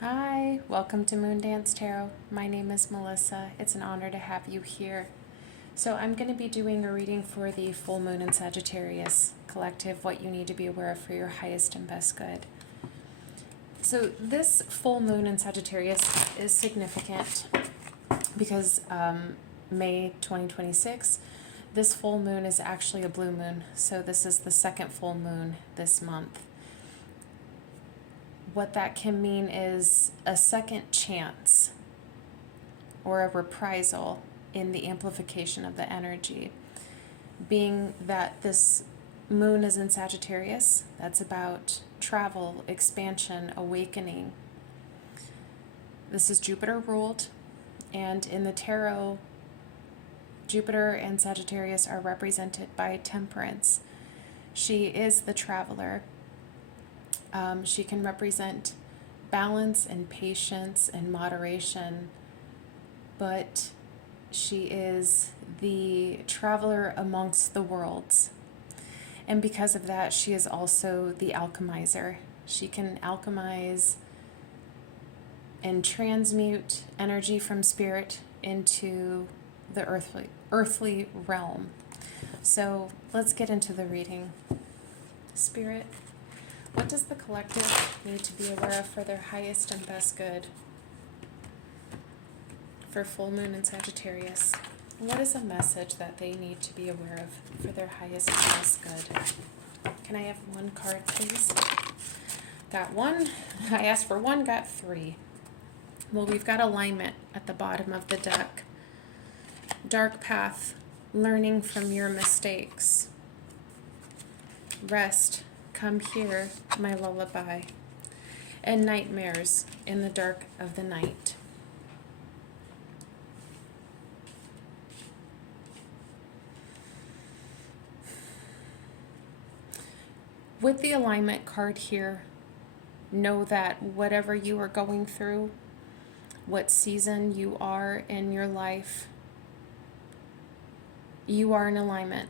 Hi, welcome to Moondance Tarot. My name is Melissa. It's an honor to have you here. So I'm going to be doing a reading for the full moon in Sagittarius collective, what you need to be aware of for your highest and best good. So this full moon in Sagittarius is significant because May 2026, this full moon is actually a blue moon. So this is the second full moon this month. What that can mean is a second chance or a reprisal in the amplification of the energy. Being that this moon is in Sagittarius, that's about travel, expansion, awakening. This is Jupiter ruled, and in the tarot, Jupiter and Sagittarius are represented by Temperance. She is the traveler. She can represent balance and patience and moderation, but she is the traveler amongst the worlds. And because of that, she is also the alchemizer. She can alchemize and transmute energy from spirit into the earthly realm. So let's get into the reading. Spirit, what does the collective need to be aware of for their highest and best good for full moon in Sagittarius? What is a message that they need to be aware of for their highest and best good? Can I have one card, please? Got one. I asked for one, got three. Well, we've got alignment at the bottom of the deck. Dark path, learning from your mistakes. Rest, come here, my lullaby. And nightmares in the dark of the night. With the alignment card here, know that whatever you are going through, what season you are in your life, you are in alignment.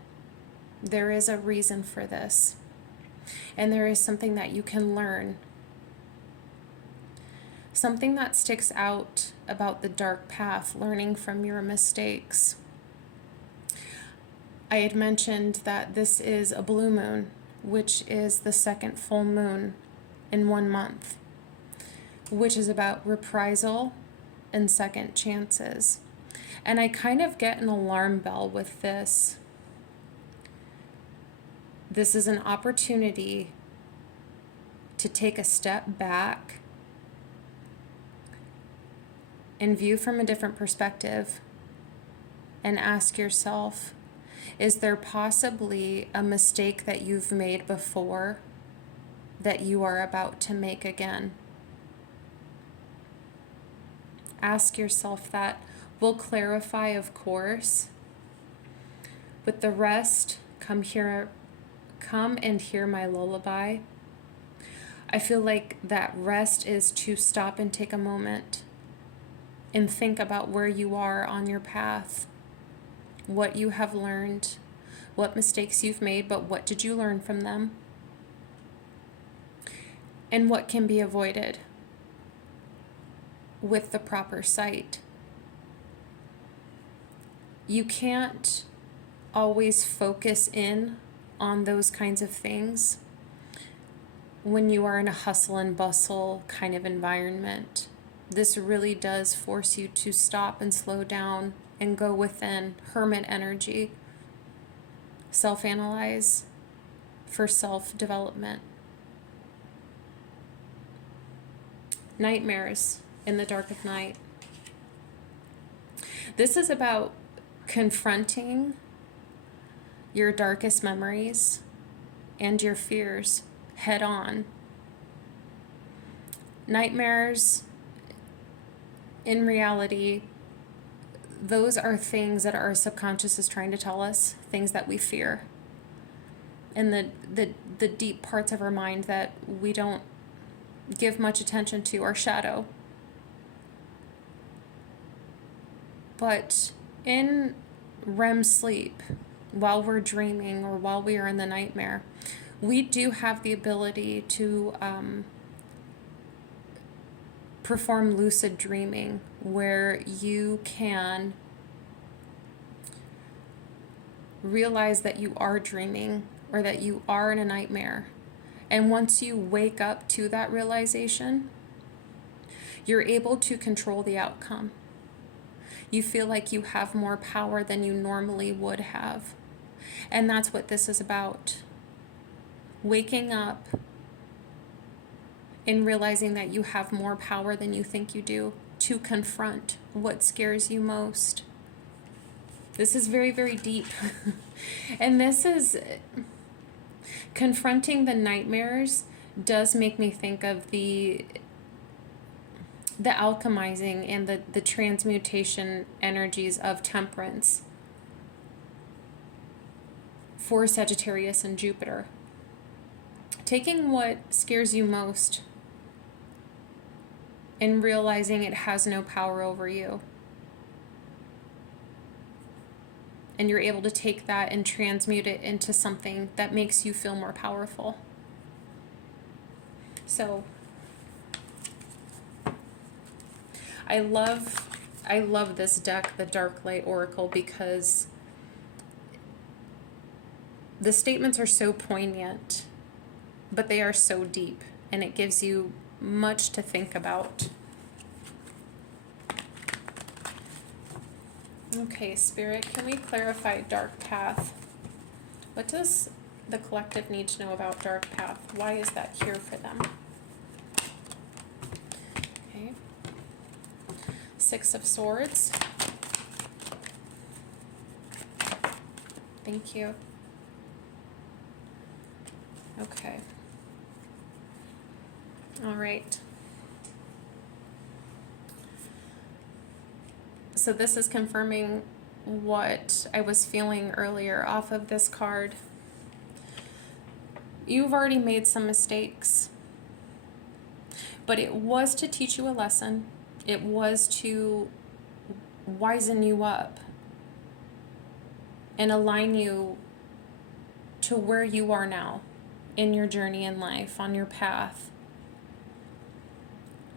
There is a reason for this. And there is something that you can learn. Something that sticks out about the dark path, learning from your mistakes. I had mentioned that this is a blue moon, which is the second full moon in 1 month, which is about reprisal and second chances. And I kind of get an alarm bell with this. This is an opportunity to take a step back and view from a different perspective and ask yourself, is there possibly a mistake that you've made before that you are about to make again? Ask yourself that. We'll clarify, of course. With the rest, come and hear my lullaby. I feel like that rest is to stop and take a moment and think about where you are on your path, what you have learned, what mistakes you've made, but what did you learn from them? And what can be avoided with the proper sight. You can't always focus in on those kinds of things when you are in a hustle and bustle kind of environment. This really does force you to stop and slow down and go within, hermit energy, self-analyze for self-development. Nightmares in the dark of night. This is about confronting your darkest memories and your fears head on. Nightmares, in reality, those are things that our subconscious is trying to tell us, things that we fear. And the deep parts of our mind that we don't give much attention to, our shadow. But in REM sleep, while we're dreaming or while we are in the nightmare, we do have the ability to perform lucid dreaming, where you can realize that you are dreaming or that you are in a nightmare. And once you wake up to that realization, you're able to control the outcome. You feel like you have more power than you normally would have. And that's what this is about. Waking up and realizing that you have more power than you think you do to confront what scares you most. This is very, very deep. And this is confronting the nightmares does make me think of the alchemizing and the transmutation energies of temperance for Sagittarius and Jupiter. Taking what scares you most and realizing it has no power over you. And you're able to take that and transmute it into something that makes you feel more powerful. So I love this deck, the Dark Light Oracle, because the statements are so poignant, but they are so deep, and it gives you much to think about. Okay, Spirit, can we clarify Dark Path? What does the collective need to know about Dark Path? Why is that here for them? Okay. Six of Swords. Thank you. Okay. All right. So this is confirming what I was feeling earlier off of this card. You've already made some mistakes, but it was to teach you a lesson. It was to wisen you up and align you to where you are now in your journey in life, on your path.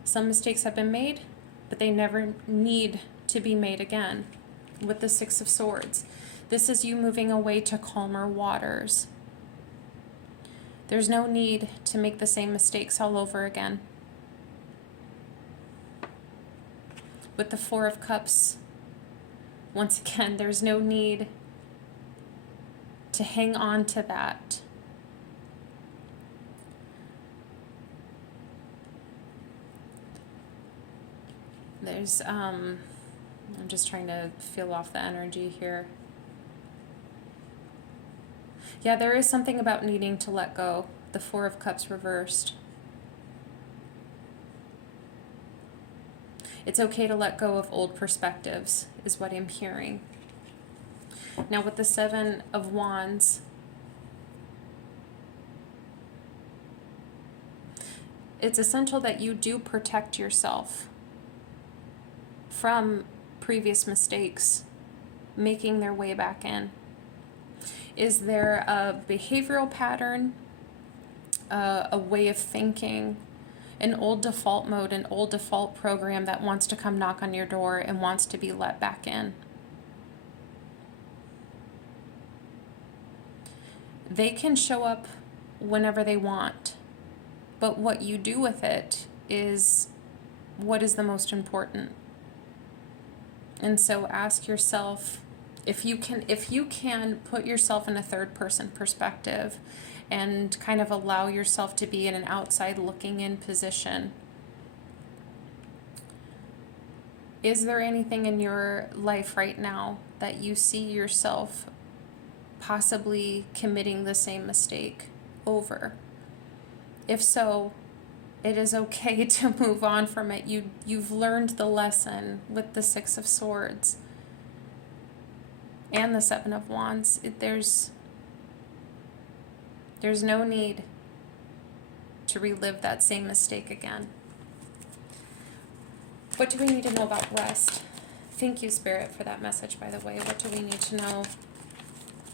Some mistakes have been made, but they never need to be made again. With the Six of Swords, this is you moving away to calmer waters. There's no need to make the same mistakes all over again. With the Four of Cups, once again, there's no need to hang on to that. There's, I'm just trying to feel off the energy here. Yeah, there is something about needing to let go. The Four of Cups reversed. It's okay to let go of old perspectives, is what I'm hearing. Now with the Seven of Wands, it's essential that you do protect yourself from previous mistakes making their way back in. Is there a behavioral pattern, a way of thinking, an old default mode, an old default program that wants to come knock on your door and wants to be let back in? They can show up whenever they want, but what you do with it is what is the most important. And so ask yourself, if you can put yourself in a third person perspective and kind of allow yourself to be in an outside looking in position, is there anything in your life right now that you see yourself possibly committing the same mistake over? If so, it is okay to move on from it. You've learned the lesson with the Six of Swords and the Seven of Wands. There's no need to relive that same mistake again. What do we need to know about rest? Thank you, Spirit, for that message, by the way. What do we need to know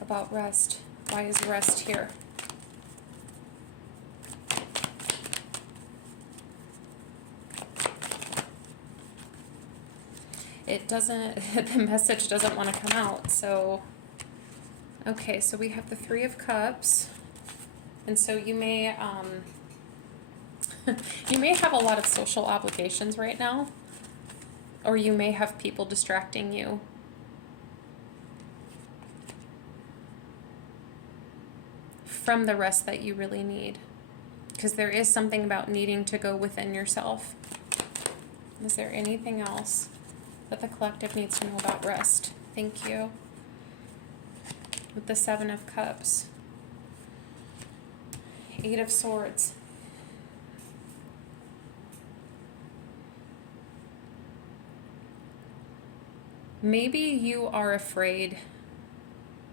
about rest? Why is rest here? it doesn't, the message doesn't want to come out. So, okay, so we have the Three of Cups. And so you may, you may have a lot of social obligations right now, or you may have people distracting you. From the rest that you really need. Because there is something about needing to go within yourself. Is there anything else that the collective needs to know about rest? Thank you. With the Seven of Cups. Eight of Swords. Maybe you are afraid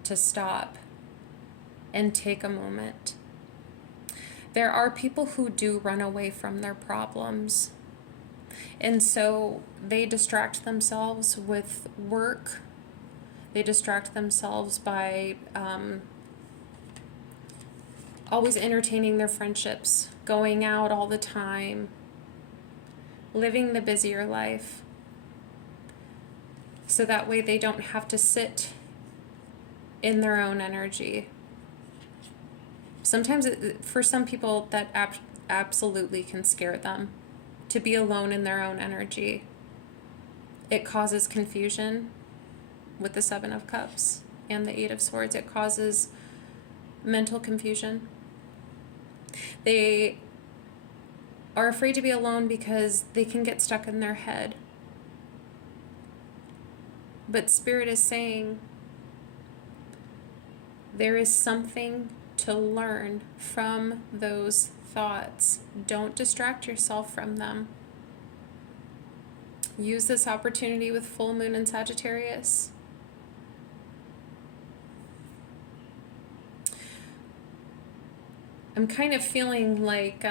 to stop and take a moment. There are people who do run away from their problems. And so they distract themselves with work. They distract themselves by always entertaining their friendships, going out all the time, living the busier life. So that way they don't have to sit in their own energy. Sometimes, for some people, that absolutely can scare them, to be alone in their own energy. It causes confusion with the Seven of Cups and the Eight of Swords. It causes mental confusion. They are afraid to be alone because they can get stuck in their head. But Spirit is saying there is something to learn from those thoughts. Don't distract yourself from them. Use this opportunity with full moon in Sagittarius. I'm kind of feeling like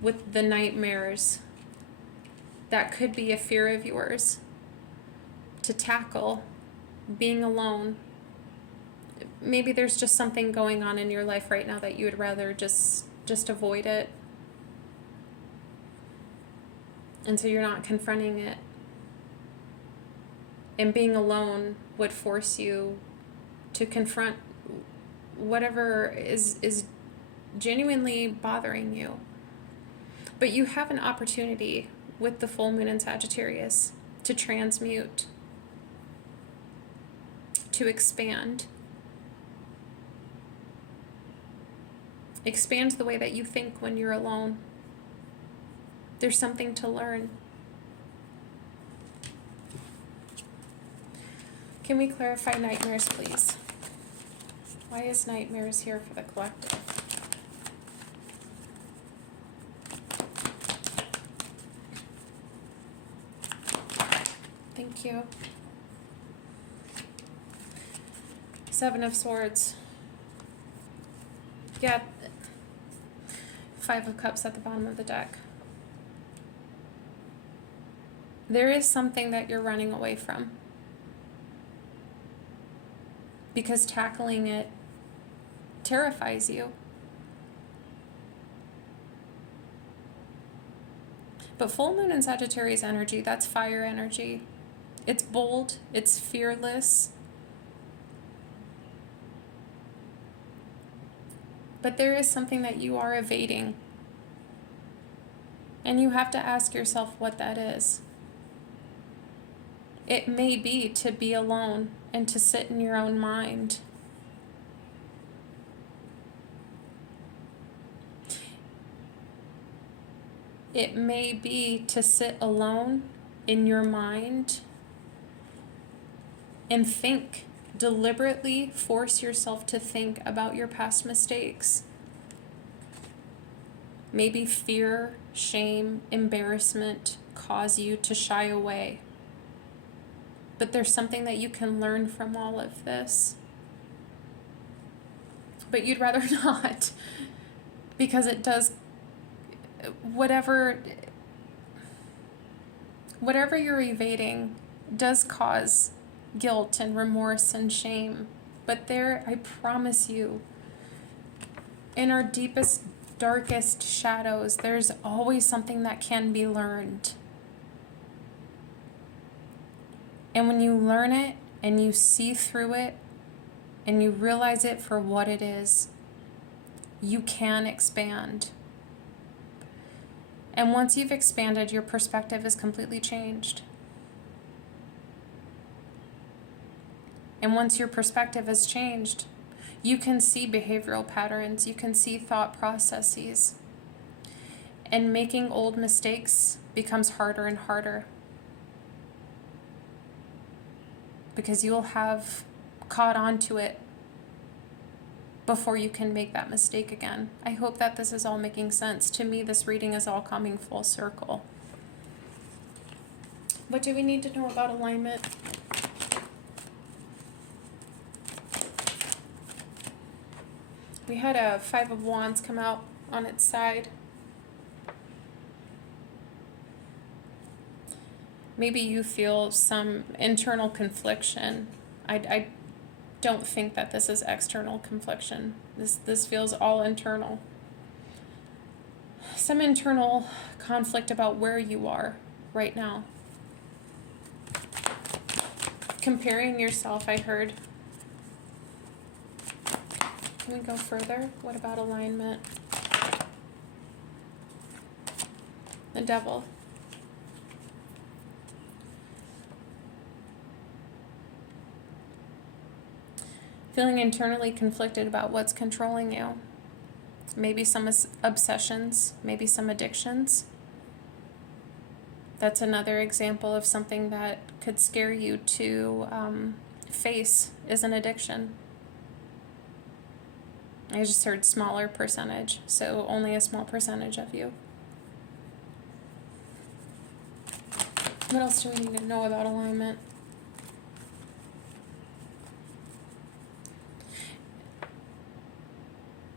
with the nightmares, that could be a fear of yours to tackle, being alone. Maybe there's just something going on in your life right now that you would rather just avoid it. And so you're not confronting it. And being alone would force you to confront whatever is genuinely bothering you. But you have an opportunity with the full moon in Sagittarius to transmute, to expand. Expand the way that you think when you're alone. There's something to learn. Can we clarify nightmares, please? Why is nightmares here for the collective? Thank you. Seven of Swords. Yeah. Five of Cups at the bottom of the deck. There is something that you're running away from. Because tackling it terrifies you. But full moon in Sagittarius energy, that's fire energy. It's bold, it's fearless. But there is something that you are evading. And you have to ask yourself what that is. It may be to be alone and to sit in your own mind. It may be to sit alone in your mind and think. Deliberately force yourself to think about your past mistakes. Maybe fear, shame, embarrassment cause you to shy away. But there's something that you can learn from all of this. But you'd rather not, because it does, whatever you're evading does cause guilt and remorse and shame. But there, I promise you, in our deepest, darkest shadows, there's always something that can be learned. And when you learn it and you see through it and you realize it for what it is, you can expand. And once you've expanded, your perspective is completely changed. And once your perspective has changed, you can see behavioral patterns, you can see thought processes. And making old mistakes becomes harder and harder, because you'll have caught on to it before you can make that mistake again. I hope that this is all making sense. To me, this reading is all coming full circle. What do we need to know about alignment? We had a Five of Wands come out on its side. Maybe you feel some internal confliction. I don't think that this is external confliction. This feels all internal. Some internal conflict about where you are right now. Comparing yourself, I heard. Can we go further? What about alignment? The Devil. Feeling internally conflicted about what's controlling you. Maybe some obsessions, maybe some addictions. That's another example of something that could scare you to face is an addiction. I just heard smaller percentage, so only a small percentage of you. What else do we need to know about alignment?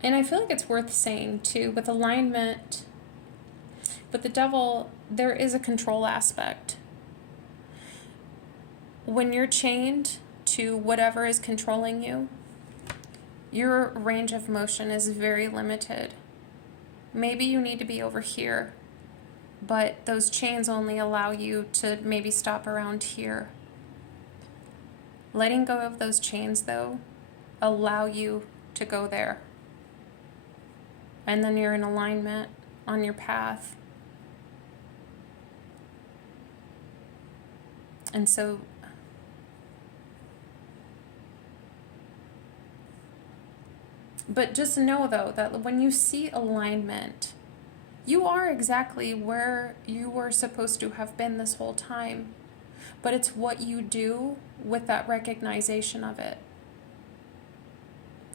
And I feel like it's worth saying too, with alignment, with the Devil, there is a control aspect. When you're chained to whatever is controlling you, your range of motion is very limited. Maybe you need to be over here, but those chains only allow you to maybe stop around here. Letting go of those chains, though, allow you to go there. And then you're in alignment on your path. And so but just know, though, that when you see alignment, you are exactly where you were supposed to have been this whole time. But it's what you do with that recognition of it.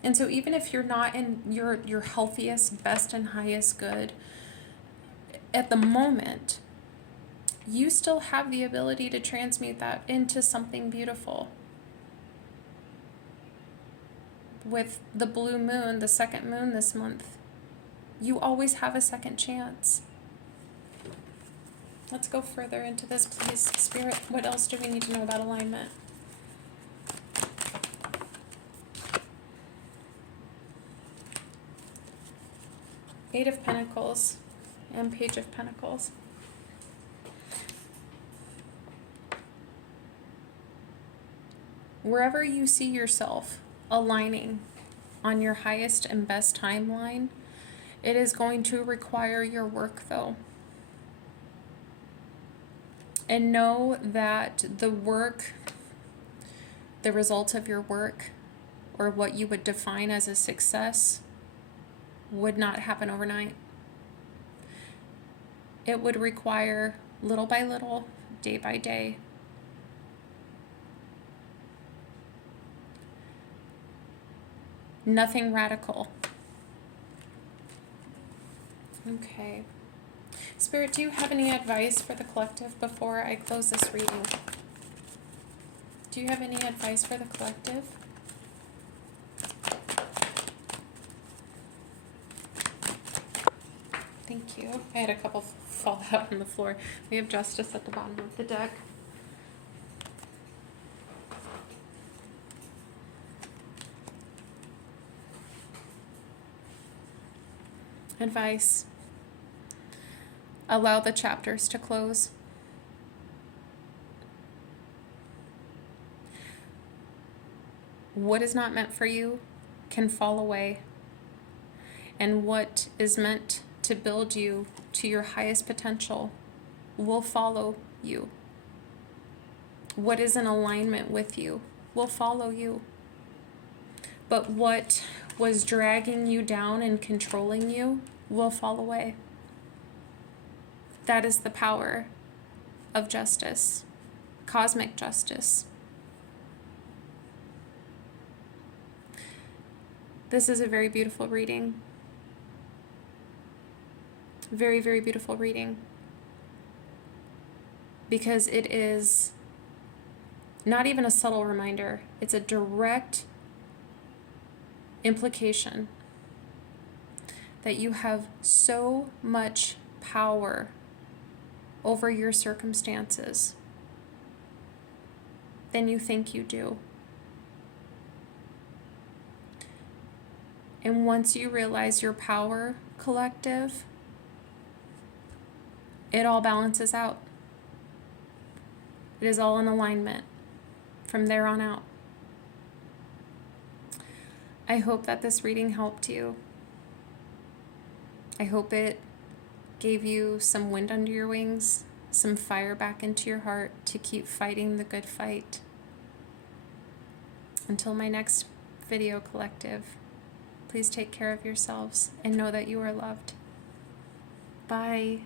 And so even if you're not in your healthiest, best, and highest good at the moment, you still have the ability to transmute that into something beautiful. With the blue moon, the second moon this month, you always have a second chance. Let's go further into this, please. Spirit, what else do we need to know about alignment? Eight of Pentacles and Page of Pentacles. Wherever you see yourself aligning on your highest and best timeline, it is going to require your work, though. And know that the work, the result of your work, or what you would define as a success, would not happen overnight. It would require little by little, day by day. Nothing radical. Okay. Spirit, do you have any advice for the collective before I close this reading? Do you have any advice for the collective? Thank you. I had a couple fall out on the floor. We have Justice at the bottom of the deck. Advice. Allow the chapters to close. what is not meant for you can fall away. And what is meant to build you to your highest potential will follow you. What is in alignment with you will follow you. But what was dragging you down and controlling you will fall away. That is the power of justice, cosmic justice. This is a very beautiful reading. Very, very beautiful reading. Because it is not even a subtle reminder. It's a direct implication that you have so much power over your circumstances than you think you do. And once you realize your power, collective, it all balances out. It is all in alignment from there on out. I hope that this reading helped you. I hope it gave you some wind under your wings, some fire back into your heart to keep fighting the good fight. Until my next video, collective, please take care of yourselves and know that you are loved. Bye.